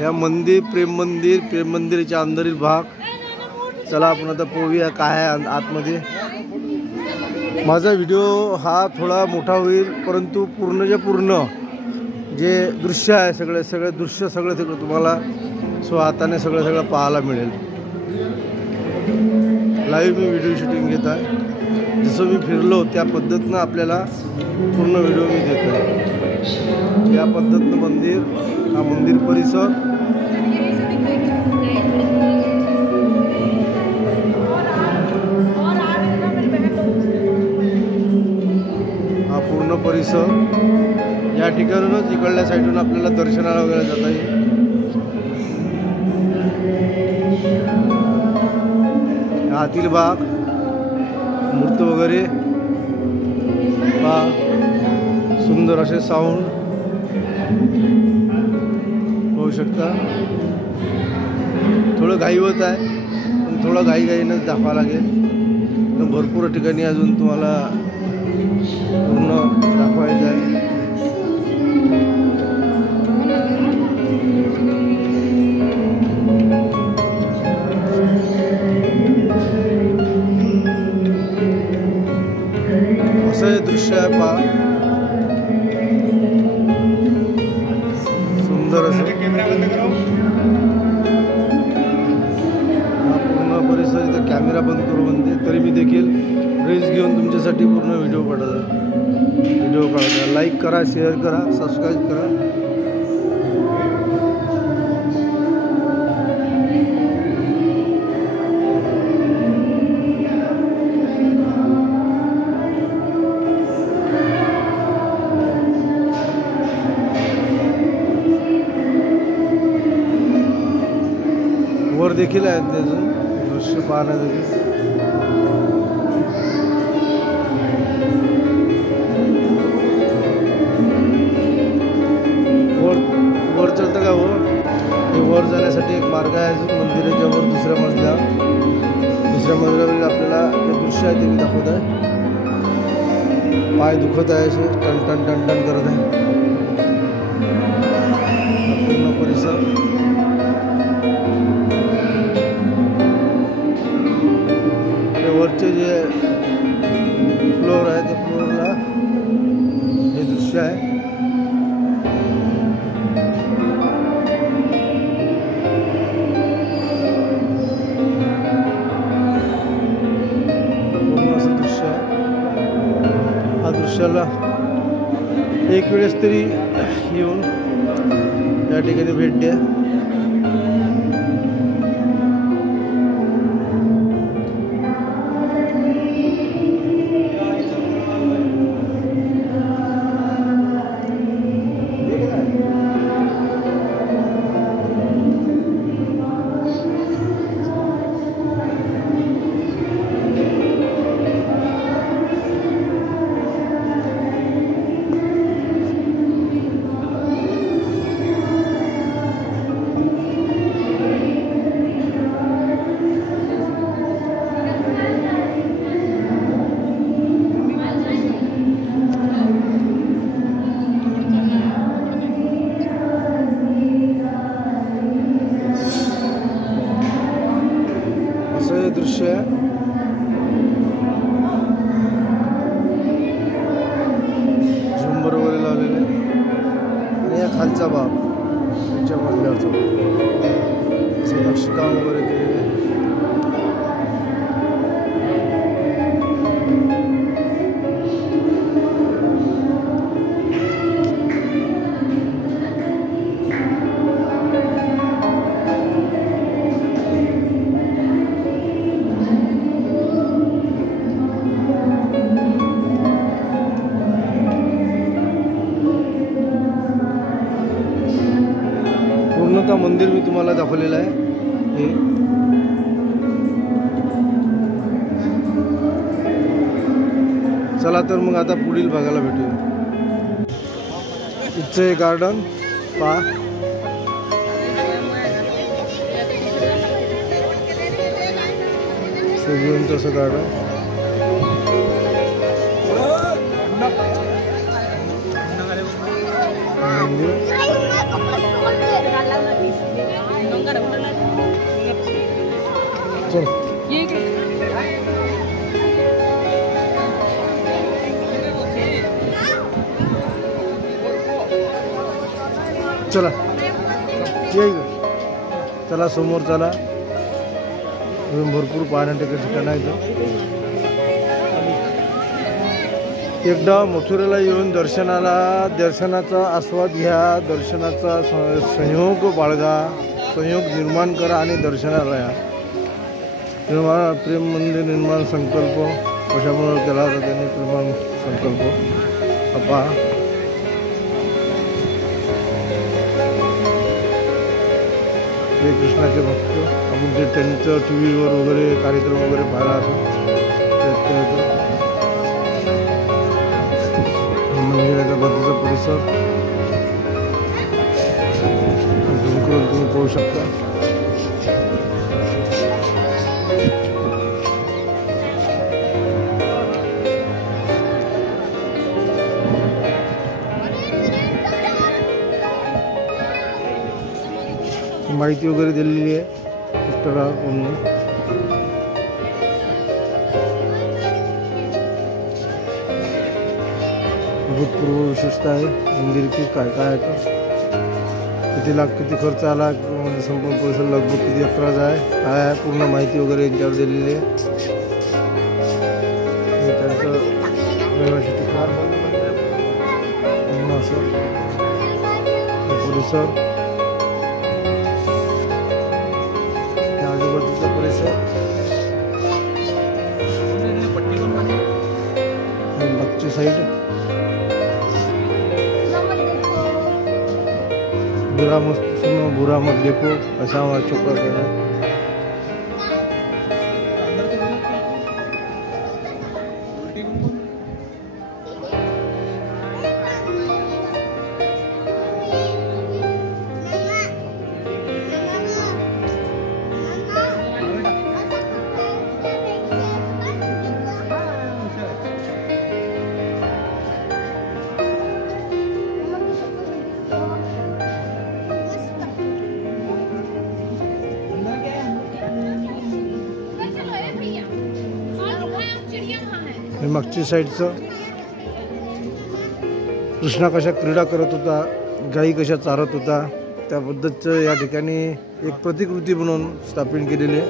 या मंदिर प्रेम मंदिरच्या अंदरील भाग. चला आपण आता पाहूया काय आहे आतमध्ये. माझा व्हिडिओ हा थोडा मोठा होईल, परंतु पूर्णच्या पूर्ण जे दृश्य आहे सगळे दृश्य सगळं तुम्हाला हाताने सगळं पाहायला मिळेल. लाईव्ह मी व्हिडिओ शूटिंग घेत आहे. जसं मी फिरलो त्या पद्धतीनं आपल्याला पूर्ण व्हिडिओ मी देत आहे. या पद्धतीनं मंदिर परिसर हा पूर्ण परिसर. या ठिकाणूनच इकडल्या साईडून आपल्याला दर्शनाला वगैरे जाता येईल. आतील भाग मूर्त वगैरे सुंदर असे साऊंड होऊ शकता. थोडं घाई होत आहे, पण थोडं घाईनं दाखवा लागेल. भरपूर ठिकाणी अजून तुम्हाला पूर्ण दाखवायचं आहे. असं दृश्य आहे पहा, सुंदर असं. पूर्ण परिसर इथं कॅमेरा बंद करू म्हणते, तरी मी देखील रिस्क घेऊन तुमच्यासाठी पूर्ण व्हिडिओ काढतो. लाईक करा, शेअर करा, सबस्क्राईब करा. वर देखील आहेत अजून दृश्य पाहण्यासाठी. वर चलतं का? वर जाण्यासाठी एक मार्ग आहे अजून मंदिराच्या वर. दुसऱ्या मजल्यावर आपल्याला ते दृश्य आहे ते मी दाखवत आहे. पाय दुखत आहे असे टन करत आहे. पूर्ण परिसर वरचे जे फ्लोअर आहे त्या फ्लोअरला हे दृश्य आहे. पूर्ण असं दृश्य आहे. हा दृश्याला एक वेळेस तरी येऊन या ठिकाणी भेट द्या. दृश्य आहे. झुंबर वगैरे लावलेले आणि या खालचा भाग त्याच्या मधल्यावरचा असं नक्षीकाम वगैरे केलेलं आहे. पूर्णतः मंदिर मी तुम्हाला दाखवलेलं आहे. हे चला तर मग आता पुढील भागाला भेटूया. इथचे गार्डन पहा. सजवून तसं गार्डन. मंदिर चल चला ये चला समोर चला. अजून भरपूर पाहण्याचे ठिकाण आहे. एकदा मथुरेला येऊन दर्शनाचा आस्वाद घ्या, दर्शनाचा संयोग बाळगा, संयोग निर्माण करा आणि दर्शनाला या. प्रेम मंदिर निर्माण संकल्प कशामुळे केला होता त्यांनी निर्माण संकल्प पहा. कृष्णाचे भक्त आपण ते त्यांचं टी व्हीवर वगैरे कार्यक्रम वगैरे पाहिला असं. मंदिराचा बाजूचा परिसर झूम करून तुम्ही पाहू शकता. माहिती वगैरे दिलेली आहे पुस्तकाकडून. भूतपूर्व विशेषता आहे मंदिर की काय काय आहे, किती लाख किती खर्च आला, म्हणजे संपूर्ण परिसर लगभग किती अकराचा आहे, काय आहे पूर्ण माहिती वगैरे यांच्यावर दिलेली आहे. त्यांचं रहिवासी ठिकाण असं परिसर, आजूबाजूचा परिसर, मागची साईड बुरा मत सुनो बुरा मत देखो ऐसा हमारा चौका कहना है. मागची साईडचं कृष्णा कशा क्रीडा करत होता, गाई कशा चारत होता त्याबद्दलचं या ठिकाणी एक प्रतिकृती म्हणून स्थापित केलेली आहे.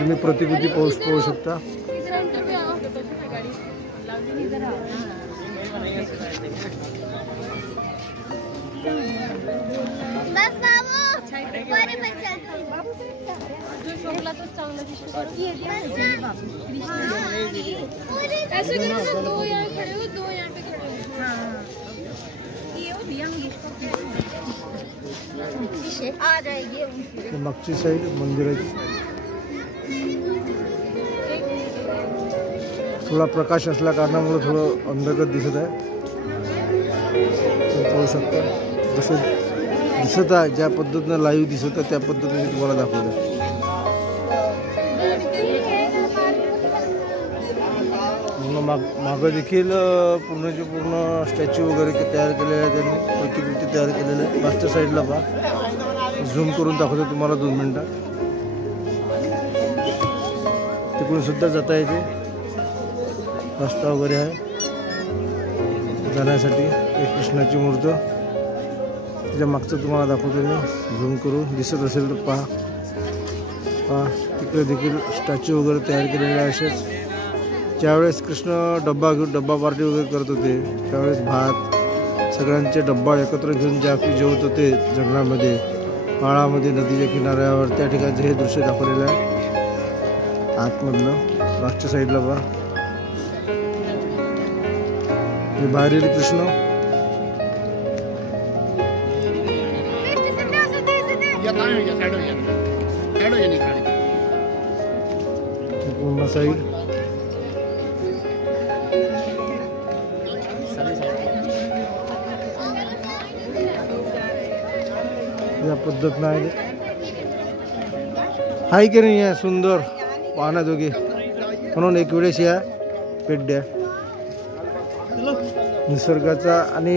तुम्ही प्रतिकृती पाहू शकता. ऐसे करो, दो यहाँ खड़े हो, दो यहाँ पे खड़े हो. हाँ ये वो दिया आ जाएगी. मागची साईड मंदिराची थोडा प्रकाश असल्या कारणामुळे थोडं अंधकार दिसत आहे. पाहू शकता जसं दिसत आहे, ज्या पद्धतीनं लाईव्ह दिसत आहे त्या पद्धतीने तुम्हाला दाखवलं. मागं देखील पूर्णचे पूर्ण स्टॅच्यू वगैरे तयार केलेले आहे त्यांनी, प्रतिकृती तयार केलेली आहे. मागच्या साईडला पहा, झूम करून दाखवतो तुम्हाला 2 मिनिटात. तिकडून सुद्धा जाता येते, रस्ता वगैरे आहे जाण्यासाठी. एक कृष्णाची मूर्ती त्याच्या मागचं तुम्हाला दाखवतो मी झूम करून, दिसत असेल तर पहा. तिकडे देखील स्टॅच्यू वगैरे तयार केलेले आहे. असेच ज्यावेळेस कृष्ण डब्बा पार्टी वगैरे करत होते त्यावेळेस भात सगळ्यांचे डब्बा एकत्र घेऊन ज्या जेवत होते जंगलामध्ये, पाळामध्ये, नदीच्या किनाऱ्यावर, त्या ठिकाणचं हे दृश्य दाखवलेलं आहे. आतमधलं मागच्या साईडला बघा, हे बाहेरील कृष्ण, पूर्ण साईड या पद्धतीनं आहे की नाही आहे. सुंदर पाहण्याजोगी, म्हणून एक वेळेस या भेट द्या. निसर्गाचा आणि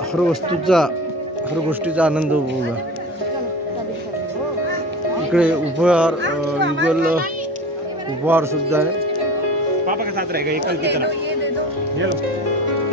हर गोष्टीचा आनंद उपभोगा. इकडे उपहार युगल उपहार सुद्धा आहे. पापा का साथ रहेगा ये कल की तरह ये लो